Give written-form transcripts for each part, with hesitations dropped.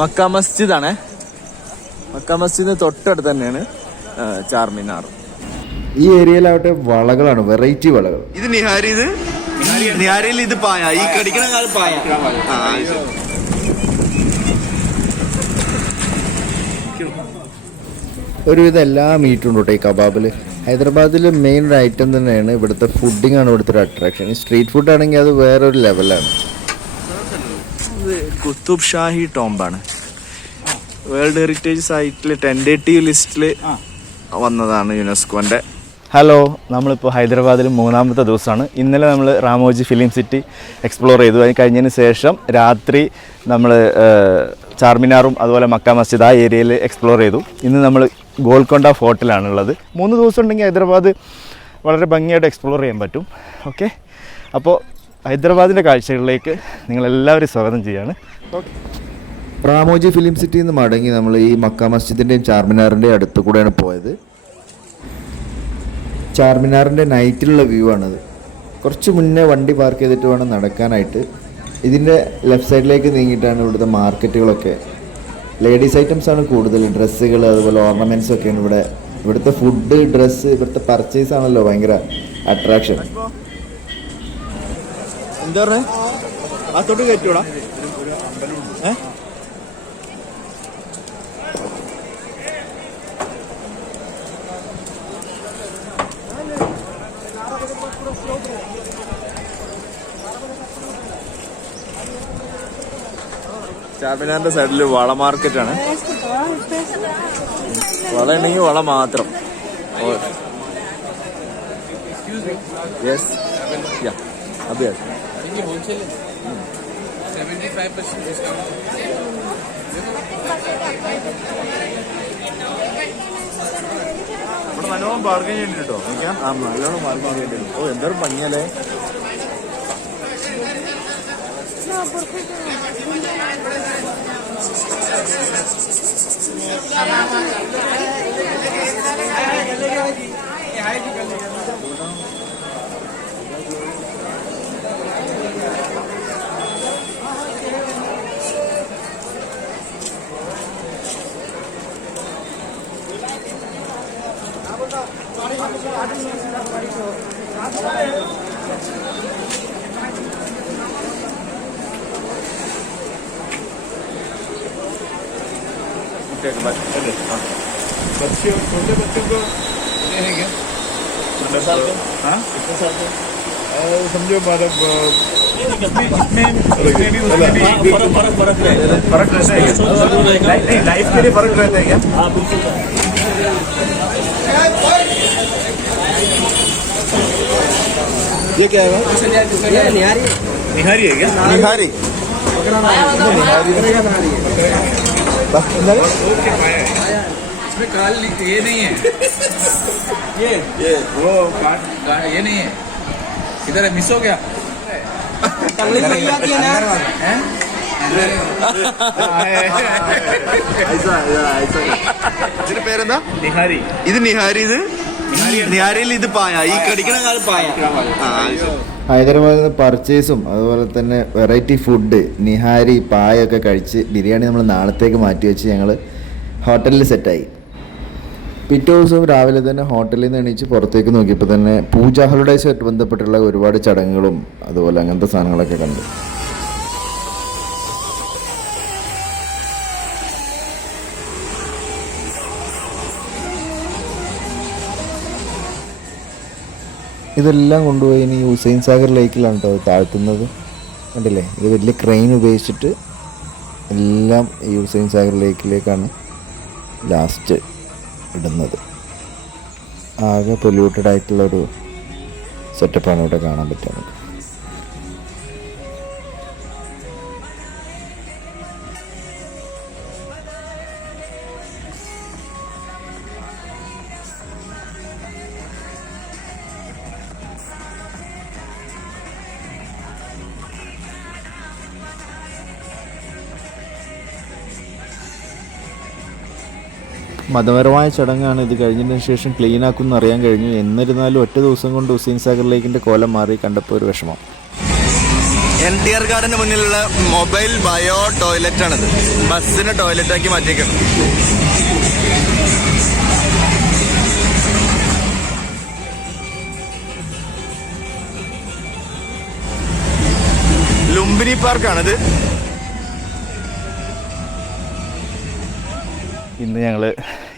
Mecca മസ്ജിദ് ആണേ. Mecca മസ്ജിദിന് തൊട്ടടുത്ത് തന്നെയാണ് ചാർമിനാർ. ഈ ഏരിയയിലാവട്ടെ വളകളാണ്, വെറൈറ്റി വളകൾ. ഇത് നിഹാരി, ഇത് നിഹാരിയിൽ ഇത് പായ, ഈ കടിക്കണ പായ. ഒരുവിധം എല്ലാ മീറ്റും ഉണ്ട് കേട്ടോ ഈ കബാബിൽ. ഹൈദരാബാദിൽ മെയിൻ ഒരു ഐറ്റം തന്നെയാണ് ഇവിടുത്തെ ഫുഡിങ് ആണ് ഇവിടുത്തെ ഒരു അട്രാക്ഷൻ. ഈ സ്ട്രീറ്റ് ഫുഡ് ആണെങ്കിൽ അത് വേറൊരു ലെവലാണ്. കുത്തുബ് ഷാഹി ടോംബാണ്. വേൾഡ് ഹെറിറ്റേജ് സൈറ്റിൽ ടെൻഡേറ്റീവ് ലിസ്റ്റിൽ വന്നതാണ് യുനെസ്കോന്റെ. ഹലോ, നമ്മളിപ്പോൾ ഹൈദരാബാദിൽ 3-ാമത്തെ ദിവസമാണ്. ഇന്നലെ നമ്മൾ റാമോജി ഫിലിം സിറ്റി എക്സ്പ്ലോർ ചെയ്തു. അത് കഴിഞ്ഞതിന് ശേഷം രാത്രി നമ്മൾ ചാർമിനാറും അതുപോലെ മക്ക മസ്ജിദ് ആ ഏരിയയിൽ എക്സ്പ്ലോർ ചെയ്തു. ഇന്ന് നമ്മൾ ഗോൾക്കൊണ്ട ഫോർട്ടിലാണുള്ളത്. 3 ദിവസം ഉണ്ടെങ്കിൽ ഹൈദരാബാദ് വളരെ ഭംഗിയായിട്ട് എക്സ്പ്ലോർ ചെയ്യാൻ പറ്റും. ഓക്കെ, അപ്പോൾ ഹൈദരാബാദിൻ്റെ കാഴ്ചകളിലേക്ക് നിങ്ങളെല്ലാവരും സ്വാഗതം ചെയ്യാണ്. റാമോജി ഫിലിം സിറ്റിയിൽ നിന്ന് മടങ്ങി നമ്മൾ ഈ മക്ക മസ്ജിദിൻ്റെയും ചാർമിനാറിൻ്റെയും അടുത്ത് കൂടെയാണ് പോയത്. ചാർമിനാറിൻ്റെ നൈറ്റിലുള്ള വ്യൂ ആണത്. കുറച്ച് മുന്നേ വണ്ടി പാർക്ക് ചെയ്തിട്ട് വേണം നടക്കാനായിട്ട്. ഇതിൻ്റെ ലെഫ്റ്റ് സൈഡിലേക്ക് നീങ്ങിയിട്ടാണ് ഇവിടുത്തെ മാർക്കറ്റുകളൊക്കെ. ലേഡീസ് ഐറ്റംസ് ആണ് കൂടുതൽ, ഡ്രസ്സുകൾ അതുപോലെ ഓർണമെൻറ്റ്സ് ഒക്കെയാണ് ഇവിടെ. ഇവിടുത്തെ ഫുഡ്, ഡ്രസ്സ്, ഇവിടുത്തെ പർച്ചേസ് ആണല്ലോ ഭയങ്കര അട്രാക്ഷൻ. എന്താ പറഞ്ഞേ? അത്തോട്ട് കയറ്റൂടാ. ചാർമിനാറിന്റെ സൈഡിൽ വള മാർക്കറ്റാണ്. വള ഉണ്ടെങ്കിൽ വള മാത്രം. ഇവിടെ നല്ലോണം ബാർഗൈൻ ചെയ്തിട്ടോ. നല്ലോണം ബാർഗൈൻ ചെയ്തിട്ടുണ്ട്. ഓ, എന്തൊരു ഭംഗിയല്ലേ. बच्चों, छोटे बच्चों को है क्या? कितने साल के? हाँ, कितने साल के? समझो मतलब फर्क रहता है क्या? नहीं, लाइफ के लिए फर्क रहता है क्या? हाँ, बिल्कुल. ये क्या है? निहारी. निहारी है क्या? निहारी. इसमें काल ये नहीं है. ये वो ये नहीं है. इधर मिस हो गया. ഇതിന്റെ പേരെന്താ? നിഹാരി. ഇത് നിഹാരി. ഇത് നിഹാരിയിൽ ഇത് പായ, ഈ കടിക്കണ പായ. ഹൈദരാബാദിൽ നിന്ന് പർച്ചേസും അതുപോലെ തന്നെ വെറൈറ്റി ഫുഡ്, നിഹാരി, പായൊക്കെ കഴിച്ച് ബിരിയാണി നമ്മൾ നാളത്തേക്ക് മാറ്റി വെച്ച് ഞങ്ങൾ ഹോട്ടലിൽ സെറ്റായി. പിറ്റേ ദിവസവും രാവിലെ തന്നെ ഹോട്ടലിൽ നിന്ന് എണീച്ച് പുറത്തേക്ക് നോക്കിയപ്പോൾ തന്നെ പൂജ ഹോളിഡേയ്സുമായിട്ട് ബന്ധപ്പെട്ടുള്ള ഒരുപാട് ചടങ്ങുകളും അതുപോലെ അങ്ങനത്തെ സാധനങ്ങളൊക്കെ കണ്ടു. ഇതെല്ലാം കൊണ്ടുപോയി ഇനി ഹുസൈൻ സാഗർ ലേക്കിലാണ് കേട്ടോ താഴ്ത്തുന്നത്. കണ്ടില്ലേ, ഇത് വലിയ ക്രെയിൻ ഉപയോഗിച്ചിട്ട് എല്ലാം ഈ ഹുസൈൻ സാഗർ ലേക്കിലേക്കാണ് ലാസ്റ്റ് ഇടുന്നത്. ആകെ പൊല്യൂട്ടഡ് ആയിട്ടുള്ളൊരു സെറ്റപ്പാണ് ഇവിടെ കാണാൻ പറ്റുന്നത്. മതപരമായ ചടങ്ങാണ്. ഇത് കഴിഞ്ഞതിന് ശേഷം ക്ലീൻ ആക്കുമെന്ന് അറിയാൻ കഴിഞ്ഞു. എന്നിരുന്നാലും ഒറ്റ ദിവസം കൊണ്ട് ഹുസൈൻ സാഗർ ലേക്കിൻ്റെ കോലം മാറി കണ്ടപ്പോൾ ഒരു വിഷമം. NTR ഗാർഡന് മുന്നിലുള്ള മൊബൈൽ ബയോ ടോയ്ലറ്റ് ആണിത്. ബസ്സിന് ടോയ്ലറ്റാക്കി മാറ്റിയേക്കണം. ലുംബിനി പാർക്കാണിത്. ഇന്ന് ഞങ്ങൾ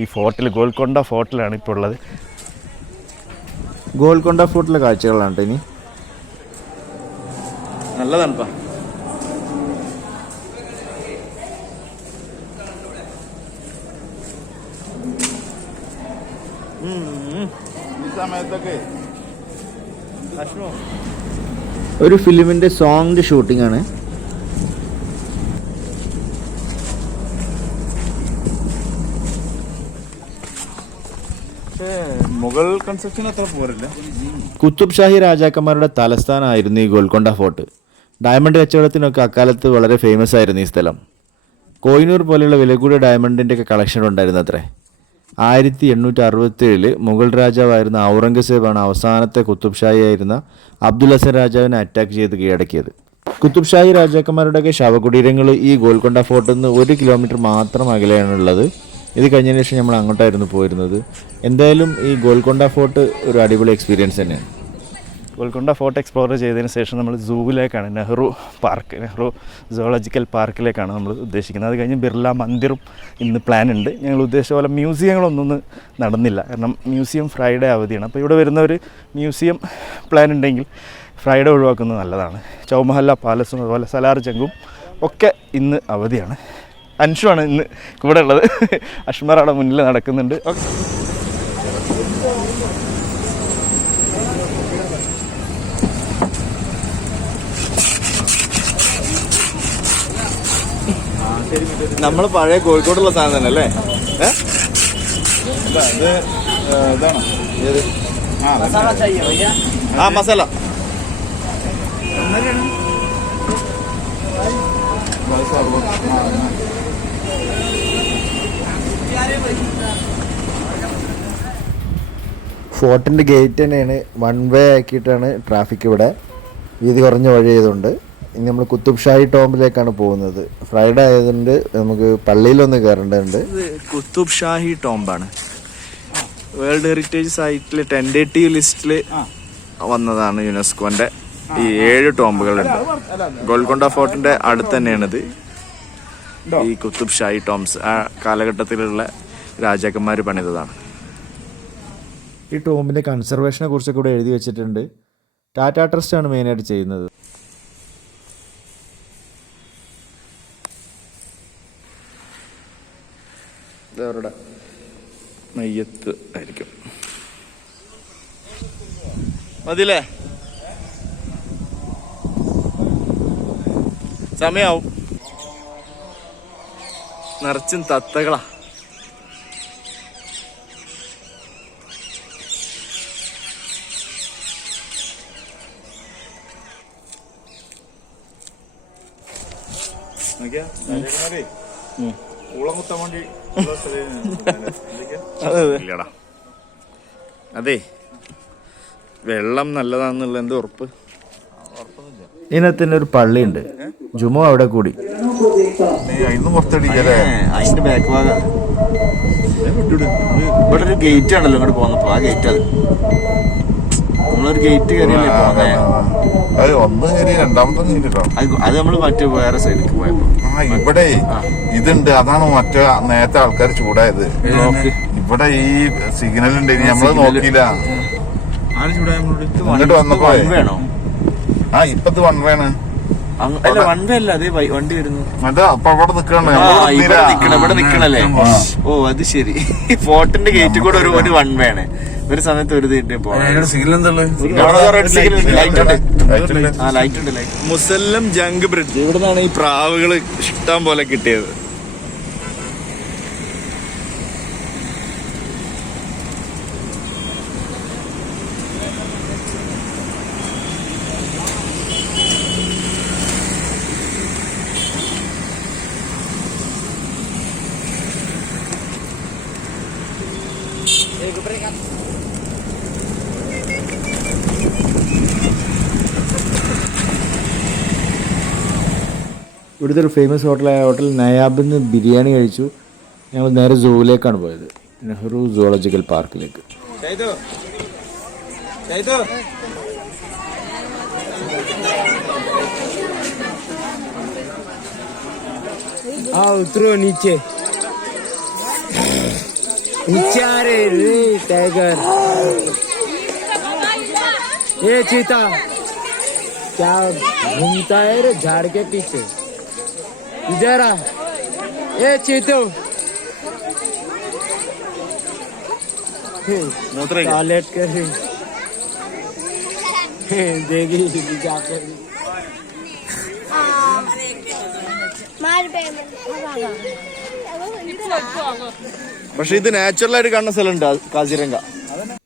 ഈ ഫോർട്ടിൽ, ഗോൽക്കൊണ്ട ഫോർട്ടിലാണ് ഇപ്പോൾ ഉള്ളത്. ഗോൽക്കൊണ്ട ഫോർട്ടിലെ കാഴ്ചകളാണ് കേട്ടോ ഇനി. നല്ല തണുപ്പാ. ഈ സമയത്തൊക്കെ ഒരു ഫിലിമിൻ്റെ സോങ്ങിൻ്റെ ഷൂട്ടിംഗ് ആണ്. മുഗൾ കൺസ്ട്രക്ഷൻ അത്ര പോരില്ല. കുത്തുബ് ഷാഹി രാജാക്കന്മാരുടെ തലസ്ഥാനമായിരുന്നു ഈ ഗോൽക്കൊണ്ട ഫോർട്ട്. ഡയമണ്ട് കച്ചവടത്തിനൊക്കെ അക്കാലത്ത് വളരെ ഫേമസ് ആയിരുന്നു ഈ സ്ഥലം. കോഹിനൂർ പോലെയുള്ള വില കൂടിയ ഡയമണ്ടിൻ്റെ ഒക്കെ കളക്ഷൻ ഉണ്ടായിരുന്നു അത്രേ. 1867 മുഗൾ രാജാവായിരുന്ന ഔറംഗസേബാണ് അവസാനത്തെ കുത്തുബ് ഷാഹി ആയിരുന്ന അബ്ദുൽ ഹസൻ രാജാവിനെ അറ്റാക്ക് ചെയ്ത് കീഴടക്കിയത്. കുത്തുബ് ഷാഹി രാജാക്കന്മാരുടെയൊക്കെ ശവകുടീരങ്ങൾ ഈ ഗോൽക്കൊണ്ട ഫോർട്ടിൽ നിന്ന് 1 കിലോമീറ്റർ മാത്രം അകലെയാണുള്ളത്. ഇത് കഴിഞ്ഞതിന് ശേഷം നമ്മൾ അങ്ങോട്ടായിരുന്നു പോയിരുന്നത്. എന്തായാലും ഈ ഗോൽക്കൊണ്ട ഫോർട്ട് ഒരു അടിപൊളി എക്സ്പീരിയൻസ് തന്നെയാണ്. ഗോൽക്കൊണ്ട ഫോർട്ട് എക്സ്പ്ലോർ ചെയ്തതിന് ശേഷം നമ്മൾ സൂവിലേക്കാണ്, നെഹ്റു സുവോളജിക്കൽ പാർക്കിലേക്കാണ് നമ്മൾ ഉദ്ദേശിക്കുന്നത്. അത് കഴിഞ്ഞ് ബിർള മന്ദിറും ഇന്ന് പ്ലാൻ ഉണ്ട്. ഞങ്ങൾ ഉദ്ദേശിച്ച പോലെ മ്യൂസിയങ്ങളൊന്നും നടന്നില്ല, കാരണം മ്യൂസിയം ഫ്രൈഡേ അവധിയാണ്. അപ്പോൾ ഇവിടെ വരുന്നവർ മ്യൂസിയം പ്ലാൻ ഉണ്ടെങ്കിൽ ഫ്രൈഡേ ഒഴിവാക്കുന്നത് നല്ലതാണ്. ചൗമഹല്ല പാലസും അതുപോലെ സലാർ ജംഗും ഒക്കെ ഇന്ന് അവധിയാണ്. അൻഷുവാണ് ഇന്ന് കൂടെ ഉള്ളത്. അഷ്മർ അവിടെ മുന്നിൽ നടക്കുന്നുണ്ട്. നമ്മൾ പഴയ കോഴിക്കോടുള്ള സാധനം തന്നെ അല്ലേ? ഇതാണ് ഏത്? ആ മസാല. ഫോർട്ടിൻ്റെ ഗേറ്റ് തന്നെയാണ് 1 വേ ആക്കിയിട്ടാണ് ട്രാഫിക് ഇവിടെ. വീതി കുറഞ്ഞ വഴി ആയതുകൊണ്ട് ഇനി നമ്മൾ കുത്തുബ് ഷാഹി ടോംബിലേക്കാണ് പോകുന്നത്. ഫ്രൈഡേ ആയതുകൊണ്ട് നമുക്ക് പള്ളിയിലൊന്ന് കയറേണ്ടതുണ്ട്. ഇത് കുത്തുബ് ഷാഹി ടോംബാണ്. വേൾഡ് ഹെറിറ്റേജ് സൈറ്റിൽ ടെൻഡേറ്റീവ് ലിസ്റ്റിൽ വന്നതാണ് യുനെസ്കോന്റെ. ഈ 7 ടോംബുകളുണ്ട്. ഗോൽക്കൊണ്ട ഫോർട്ടിന്റെ അടുത്ത് തന്നെയാണിത്. ഈ കുത്തുബ് ഷാഹി ടോംബ്സ് ആ കാലഘട്ടത്തിലുള്ള രാജാക്കന്മാർ പണിതതാണ്. ഈ ടോംബിൻ്റെ കൺസർവേഷനെ കുറിച്ചൊക്കെ ഇവിടെ എഴുതി വെച്ചിട്ടുണ്ട്. ടാറ്റ ട്രസ്റ്റാണ് മെയിനായിട്ട് ചെയ്യുന്നത്. അവരുടെ മയ്യത്ത് ആയിരിക്കും. മതില്ലേ? സമയാവും. നിറച്ചും തത്തകളാ. അതെ, വെള്ളം നല്ലതാണെന്നുള്ള എന്ത് ഉറപ്പ്? ഇതിനകത്ത് തന്നെ ഒരു പള്ളിയുണ്ട്. ജുമോ അവിടെ കൂടി. അതിന്റെ ബാക്ക് ഭാഗം ഇവിടെ ഒരു ഗേറ്റ് ആണല്ലോ ഇങ്ങോട്ട് പോകുന്നപ്പോ. ആ ഗേറ്റ് അത് നമ്മളൊരു ഗേറ്റ് കയറിയല്ലേ പോകുന്നേ. അത് നമ്മൾ മറ്റേ വേറെ സൈഡിലേക്ക് പോയപ്പോ ഇവിടെ ഇതുണ്ട്. അതാണ് മറ്റേ നേരത്തെ ആൾക്കാർ ചൂടായത്. ഇവിടെ ഈ സിഗ്നൽ ഉണ്ട്, നമ്മള് നോക്കിയില്ല. ഇങ്ങോട്ട് വന്നപ്പോ വേണോ? ആ ഇപ്പത് 1 വേ ആണ്. അല്ല 1 വേ അല്ല, അതേ വണ്ടി വരുന്നു. അപ്പൊ അവിടെ നിക്കണേ, ഇവിടെ നിക്കണല്ലേ? ഓ അത് ശരി. ഫോർട്ടിന്റെ ഗേറ്റ് കൂടെ ഒരു 1 വേ ആണ്. ഒരു സമയത്ത് ഒരു മുസല്ലം ജംഗ് ബ്രിഡ്ജ്. ഇവിടെ നിന്നാണ് ഈ പ്രാവുകൾ ഇഷ്ടം പോലെ കിട്ടിയത്. ഇവിടുത്തെ ഒരു ഫേമസ് ഹോട്ടലായ ഹോട്ടൽ നയാബിൽ നിന്ന് ബിരിയാണി കഴിച്ചു. ഞങ്ങൾ നേരെ സൂവിലേക്കാണ് പോയത്, നെഹ്റു സുവോളജിക്കൽ പാർക്കിലേക്ക്. उतरो नीचे नीचे आ रहे रे टाइगर, ये चीता क्या घूमता है रे झाड़ के पीछे, इधर आ, ये चीतो टॉयलेट कर रही देगी जाकर പക്ഷെ ഇത് നാച്ചുറലായിട്ട് കാണുന്ന സ്ഥലമുണ്ട് കാസിരംഗ.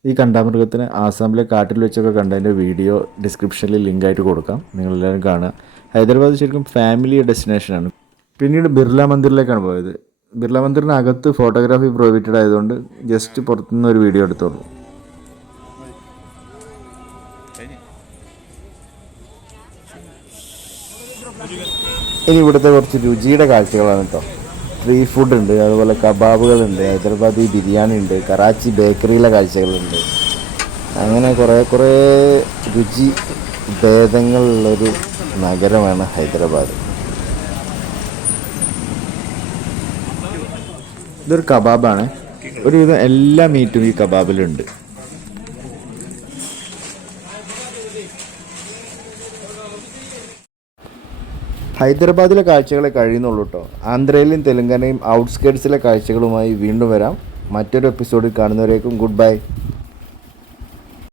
ഈ കണ്ടാമൃഗത്തിനെ ആസാമിലെ കാട്ടിൽ വെച്ചൊക്കെ കണ്ടതിൻ്റെ വീഡിയോ ഡിസ്ക്രിപ്ഷനിൽ ലിങ്കായിട്ട് കൊടുക്കാം, നിങ്ങളെല്ലാവരും കാണുക. ഹൈദരാബാദ് ശരിക്കും ഫാമിലി ഡെസ്റ്റിനേഷനാണ്. പിന്നീട് ബിർള മന്ദിറിലേക്കാണ് പോയത്. ബിർള മന്ദിറിനകത്ത് ഫോട്ടോഗ്രാഫി പ്രൊഹിബിറ്റഡ് ആയതുകൊണ്ട് ജസ്റ്റ് പുറത്തുനിന്ന് ഒരു വീഡിയോ എടുത്തോളൂ. ഇനി ഇവിടുത്തെ കുറച്ച് രുചിയുടെ കാഴ്ചകളാണ് കേട്ടോ. സ്ട്രീറ്റ് ഫുഡ് ഉണ്ട്, അതുപോലെ കബാബുകളുണ്ട്, ഹൈദരാബാദി ബിരിയാണി ഉണ്ട്, കറാച്ചി ബേക്കറിയിലെ കാഴ്ചകളുണ്ട്. അങ്ങനെ കുറേ രുചി ഭേദങ്ങളുള്ളൊരു നഗരമാണ് ഹൈദരാബാദ്. ഇതൊരു കബാബാണ്. ഒരുവിധം എല്ലാ മീറ്റും ഈ കബാബിലുണ്ട്. ഹൈദരാബാദിലെ കാഴ്ചകളെ കഴിയുന്നുള്ളൂ കേട്ടോ. ആന്ധ്രയിലും തെലുങ്കാനയും ഔട്ട്സ്കേർട്സിലെ കാഴ്ചകളുമായി വീണ്ടും വരാം. മറ്റൊരു എപ്പിസോഡിൽ കാണുന്നവരേക്കും ഗുഡ് ബൈ.